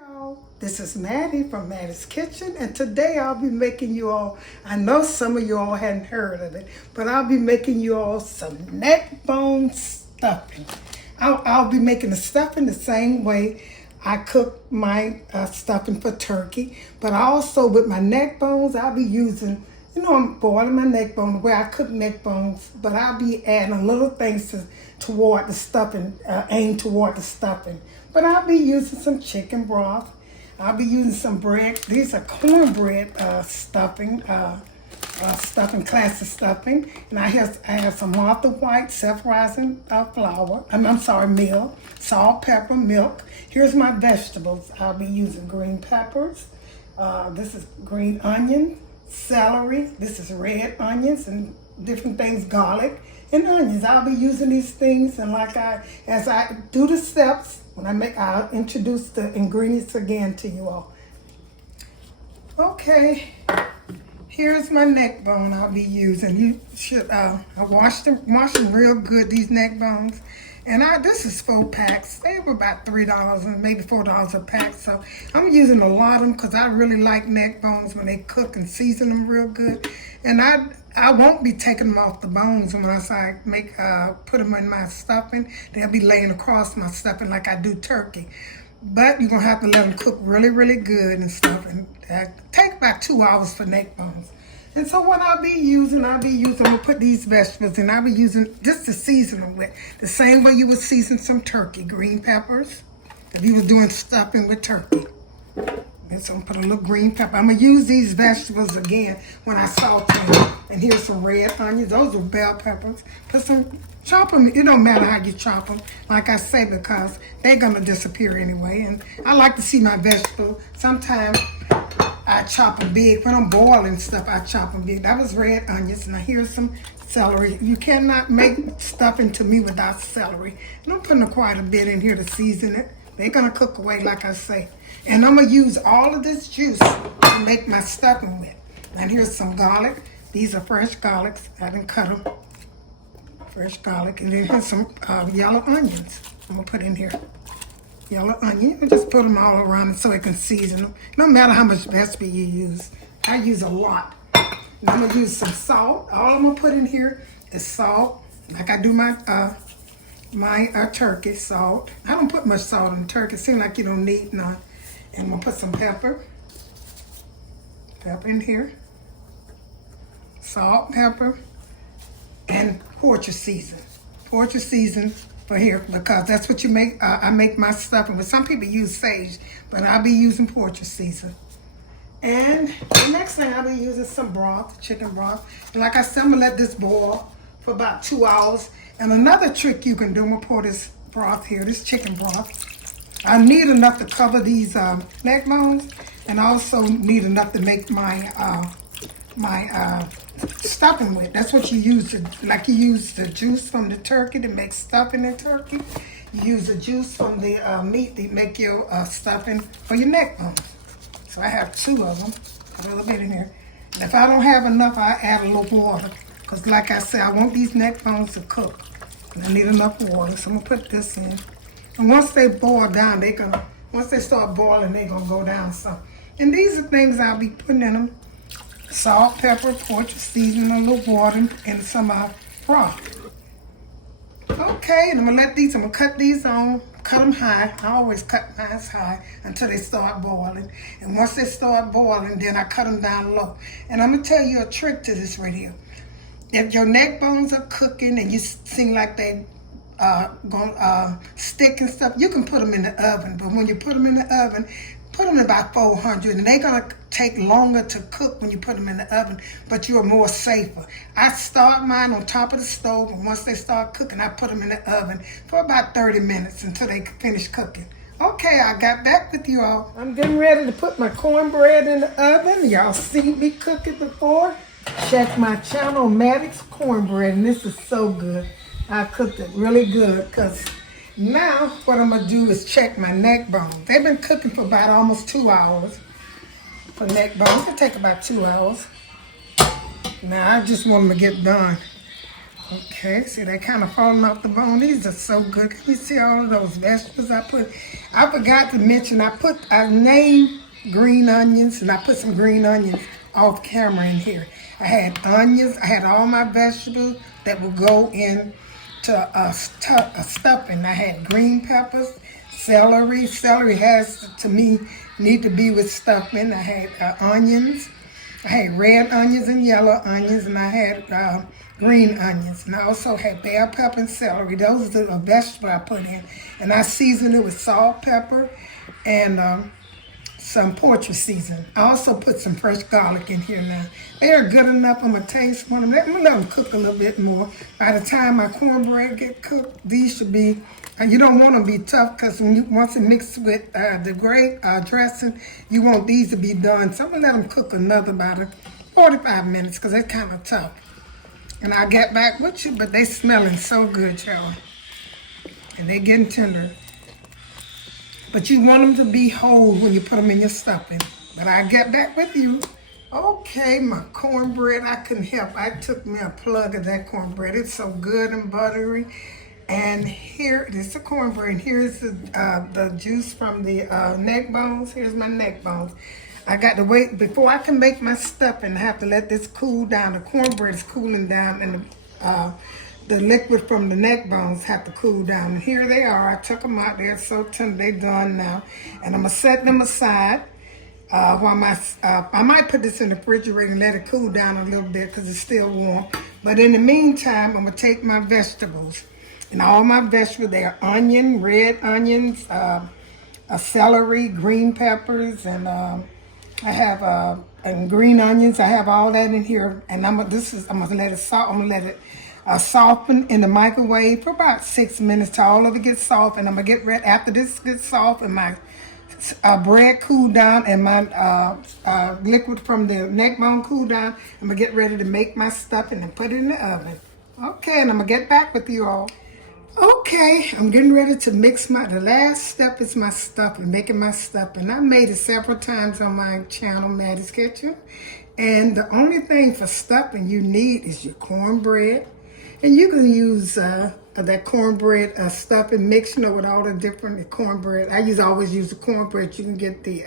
Y'all, this is Mattie from Mattie's Kitchen, and today I'll be making you all, I know some of you all hadn't heard of it, but I'll be making you all some neck bone stuffing. I'll be making the stuffing the same way I cook my stuffing for turkey, but also with my neck bones, I'll be using, I'm boiling my neck bone the way I cook neck bones, but I'll be adding little things toward the stuffing, aimed toward the stuffing. But I'll be using some chicken broth. I'll be using some bread. These are cornbread stuffing, classic stuffing. And I have some Martha White self-rising flour. Meal, salt, pepper, milk. Here's my vegetables. I'll be using green peppers. This is green onion, celery. This is red onions and different things, garlic and onions. I'll be using these things, and as I do the steps, I'll introduce the ingredients again to you all. Okay, here's my neck bone I'll be using. You should, I washed them real good, these neck bones. And this is 4 packs. They were about $3 and maybe $4 a pack. So I'm using a lot of them because I really like neck bones when they cook and season them real good. And I won't be taking them off the bones when I put them in my stuffing. They'll be laying across my stuffing like I do turkey. But you're going to have to let them cook really, really good and stuff. And take about 2 hours for neck bones. And so what I'm gonna put these vegetables in. I'll be using just to season them with. The same way you would season some turkey. Green peppers, if you were doing stuffing with turkey. And so I'm gonna put a little green pepper. I'm gonna use these vegetables again when I saute them. And here's some red onions. Those are bell peppers. Chop them. It don't matter how you chop them, like I say, because they're gonna disappear anyway. And I like to see my vegetables. Sometimes I chop them big. When I'm boiling stuff, I chop them big. That was red onions. Now here's some celery. You cannot make stuffing to me without celery. And I'm putting quite a bit in here to season it. They're gonna cook away, like I say. And I'm gonna use all of this juice to make my stuffing with. And here's some garlic. These are fresh garlics. I didn't cut them. Fresh garlic. And then here's some yellow onions I'm gonna put in here. Yellow onion, and just put them all around it so it can season them. No matter how much vegetable you use. I use a lot. And I'm gonna use some salt. All I'm gonna put in here is salt, like I do my turkey salt. I don't put much salt in turkey. It seems like you don't need none. And I'm gonna put some pepper. Pepper in here. Salt, pepper, and Poultry season. Poultry season for here, because that's what you make. I make my stuffing with. Some people use sage, but I'll be using Poultry season. And the next thing I'll be using some broth, chicken broth. And like I said, I'm gonna let this boil for about 2 hours. And another trick you can do, I'm gonna pour this broth here, this chicken broth. I need enough to cover these neck bones, and I also need enough to make my stuffing with. That's what you use, like you use the juice from the turkey to make stuffing in turkey. You use the juice from the meat to make your stuffing for your neck bones. So I have 2 of them, a little bit in here. And if I don't have enough, I add a little water. Because like I said, I want these neck bones to cook. And I need enough water, so I'm gonna put this in. And once they boil down, once they start boiling, they're gonna go down some. And these are things I'll be putting in them. Salt, pepper, Poultry seasoning, a little water, and some broth. Okay, and I'm gonna cut these on, cut them high. I always cut mine high until they start boiling. And once they start boiling, then I cut them down low. And I'm gonna tell you a trick to this right here. If your neck bones are cooking and you seem like they gonna stick and stuff, you can put them in the oven. But when you put them in the oven, put them in about 400, and they're gonna take longer to cook when you put them in the oven, but you're more safer. I start mine on top of the stove, and once they start cooking, I put them in the oven for about 30 minutes until they finish cooking. Okay, I got back with you all. I'm getting ready to put my cornbread in the oven. Y'all seen me cook it before? Check my channel, Mattie's Cornbread, and this is so good. I cooked it really good, because now what I'm gonna do is check my neck bones. They've been cooking for about almost 2 hours for neck bones. It'll take about 2 hours. Now I just want them to get done. Okay, see they kind of falling off the bone. These are so good. Can you see all of those vegetables I put? I forgot to mention I named green onions, and I put some green onions off camera in here. I had onions. I had all my vegetables that will go in to a stuffing. I had green peppers, celery. Celery has to me need to be with stuffing. I had onions. I had red onions and yellow onions, and I had green onions. And I also had bell pepper and celery. Those are the vegetables I put in. And I seasoned it with salt, pepper, and some poultry seasoning. I also put some fresh garlic in here now. They are good enough. I'm going to taste one of them. I'm going to let them cook a little bit more. By the time my cornbread get cooked, these should be, you don't want them to be tough because once it mixes with the grape dressing, you want these to be done. So I'm going to let them cook another about 45 minutes because they're kind of tough. And I'll get back with you, but they smelling so good, y'all. And they getting tender. But you want them to be whole when you put them in your stuffing. But I'll get back with you. Okay, my cornbread, I couldn't help. I took me a plug of that cornbread. It's so good and buttery. And here it is, the cornbread. And here's the juice from the neck bones. Here's my neck bones. I got to wait, before I can make my stuffing, I have to let this cool down. The cornbread is cooling down, and the liquid from the neck bones have to cool down. And here they are. I took them out. They're so tender. They're done now. And I'm going to set them aside. While I might put this in the refrigerator and let it cool down a little bit because it's still warm. But in the meantime, I'm going to take my vegetables. And all my vegetables, they are onion, red onions, celery, green peppers, and I have and green onions. I have all that in here, and I'm gonna let it soften in the microwave for about 6 minutes till all of it gets soft. And I'm gonna get ready after this gets soft and my bread cool down and my liquid from the neck bone cool down. I'm gonna get ready to make my stuffing and put it in the oven. Okay, and I'm gonna get back with you all. Okay, I'm getting ready to mix the last step is my stuffing, making my stuffing. I made it several times on my channel, Mattie's Kitchen. And the only thing for stuffing you need is your cornbread. And you can use that cornbread stuffing mix, with all the different cornbread. I always use the cornbread. You can get the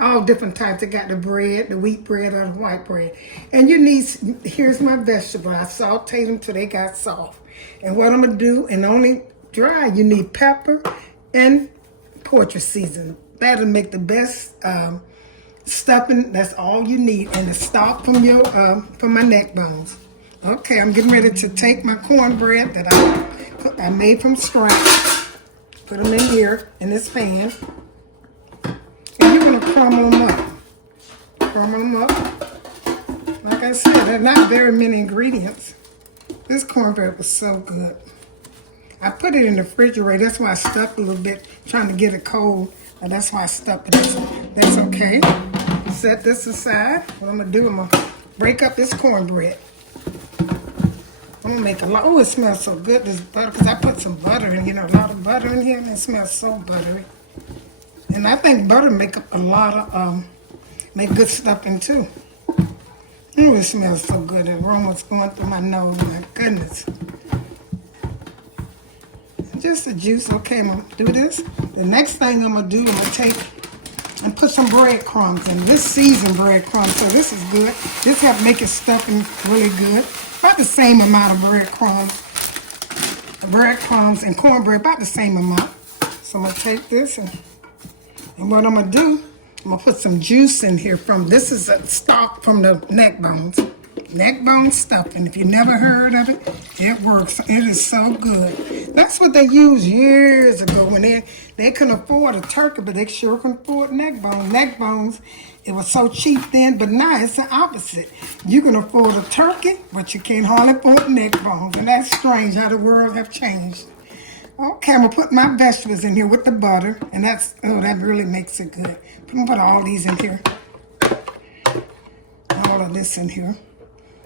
all different types. I got the bread, the wheat bread or the white bread. And here's my vegetable. I sauteed them till they got soft. And what I'm going to do, and only dry, you need pepper and poultry seasoning. That'll make the best stuffing. That's all you need. And the stock from my neck bones. Okay, I'm getting ready to take my cornbread that I made from scratch. Put them in here in this pan. And you're going to crumble them up. Crumble them up. Like I said, there are not very many ingredients. This cornbread was so good. I put it in the refrigerator. That's why I stuffed a little bit, trying to get it cold. And that's why I stuffed it. That's okay. Set this aside. What I'm going to do, I'm going to break up this cornbread. I'm going to make a lot. Oh, it smells so good, this butter, because I put some butter in here, a lot of butter in here, and it smells so buttery. And I think butter make up a lot of, make good stuffing too. Oh, it smells so good. The aroma's going through my nose. My goodness. Just the juice. Okay, I'm going to do this. The next thing I'm going to do, I'm going to take and put some breadcrumbs in. This seasoned breadcrumbs, so this is good. This helps make it stuffing really good. About the same amount of breadcrumbs and cornbread, about the same amount. So I'm going to take this and what I'm going to do, I'm going to put some juice in here this is a stock from the neck bones. Neck bone stuffing. If you never heard of it, it works. It is so good. That's what they used years ago when they couldn't afford a turkey, but they sure can afford neck bones. Neck bones, it was so cheap then, but now it's the opposite. You can afford a turkey, but you can't hardly afford neck bones. And that's strange how the world have changed. Okay, I'm going to put my vegetables in here with the butter. And that really makes it good. I'm going to put all these in here. All of this in here.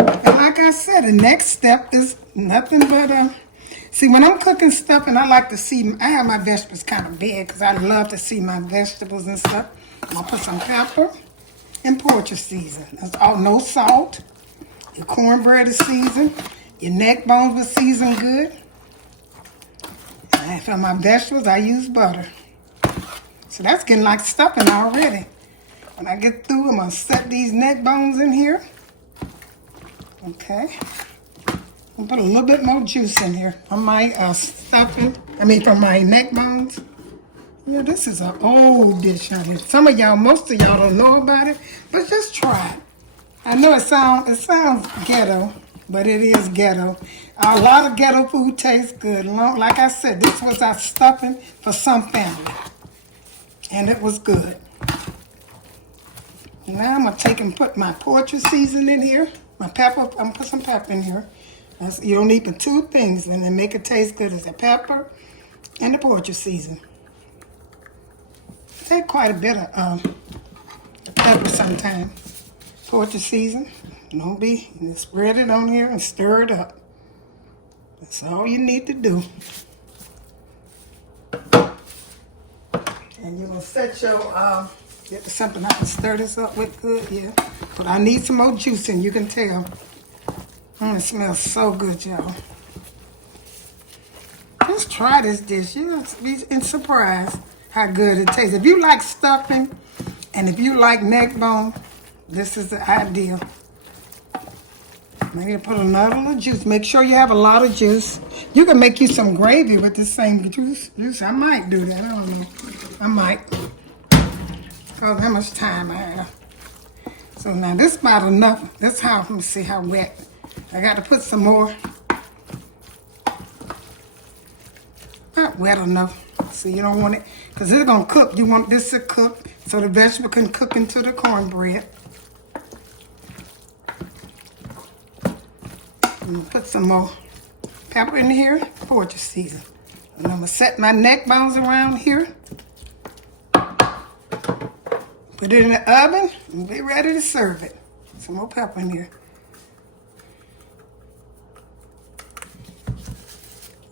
And like I said, the next step is nothing but, see, when I'm cooking stuff, and I like to see, I have my vegetables kind of big because I love to see my vegetables and stuff. I'm going to put some pepper and poultry seasoning. That's all, no salt. Your cornbread is seasoned. Your neck bones will season good. And for my vegetables, I use butter. So that's getting like stuffing already. When I get through, I'm going to set these neck bones in here. Okay. I'll put a little bit more juice in here from my stuffing. From my neck bones. Yeah, this is an old dish, honey. Most of y'all don't know about it, but just try it. I know it sounds ghetto, but it is ghetto. A lot of ghetto food tastes good. Like I said, this was our stuffing for some family, and it was good. Now I'm gonna take and put my poultry seasoning in here. My pepper. I'm gonna put some pepper in here. You don't need but two things, and they make it taste good: is the pepper and the poultry seasoning. Take quite a bit of pepper sometimes. Poultry season. Don't be. You spread it on here and stir it up. That's all you need to do. And you're gonna set your get something I can stir this up with good, yeah. But I need some more juice in. You can tell. It smells so good, y'all. Just try this dish. You'll be surprised how good it tastes. If you like stuffing and if you like neck bone, this is the ideal. Maybe put another little juice. Make sure you have a lot of juice. You can make you some gravy with the same juice. I might do that. I don't know. I might. Because how much time I have. So now this is about enough. That's how, let me see how wet. I got to put some more. Not wet enough. So you don't want it, because it's going to cook. You want this to cook so the vegetable can cook into the cornbread. I'm going to put some more pepper in here, poultry season. And I'm going to set my neck bones around here. Put it in the oven and be ready to serve it. Some more pepper in here.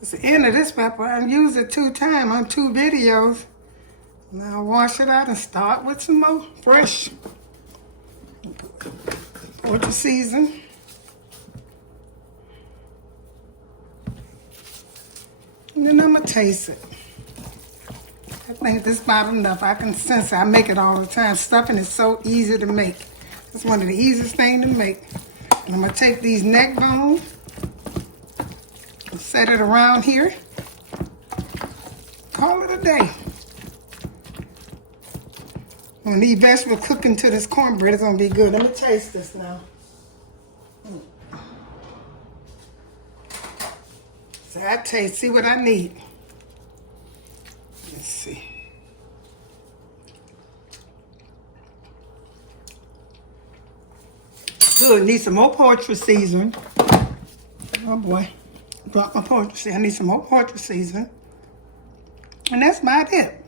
It's the end of this pepper. I used it 2 times on 2 videos. Now wash it out and start with some more fresh poultry season. And then I'm going to taste it. I think this is about enough. I can sense it. I make it all the time. Stuffing is so easy to make. It's one of the easiest things to make. And I'm going to take these neck bones and set it around here. Call it a day. When these vegetables cook into this cornbread, it's going to be good. Let me taste this now. So I taste, see what I need. Let's see. Good, need some more poultry seasoning. Oh boy, dropped my poultry seasoning. I need some more poultry seasoning. And that's about it.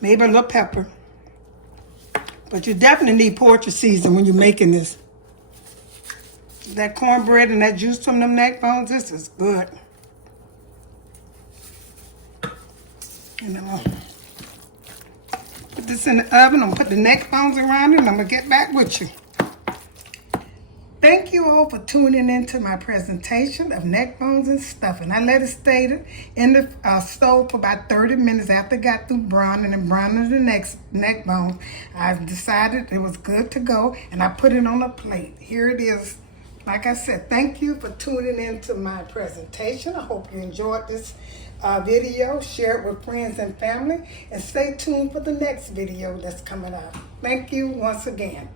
Maybe a little pepper. But you definitely need poultry seasoning when you're making this. That cornbread and that juice from them neck bones, this is good. And I'm going to put this in the oven. I'm going to put the neck bones around it, and I'm going to get back with you. Thank you all for tuning into my presentation of neck bones and stuffing. I let it stay in the stove for about 30 minutes after it got through browning and browning the neck bone. I decided it was good to go, and I put it on a plate. Here it is. Like I said, thank you for tuning into my presentation. I hope you enjoyed this video. Share it with friends and family. And stay tuned for the next video that's coming out. Thank you once again.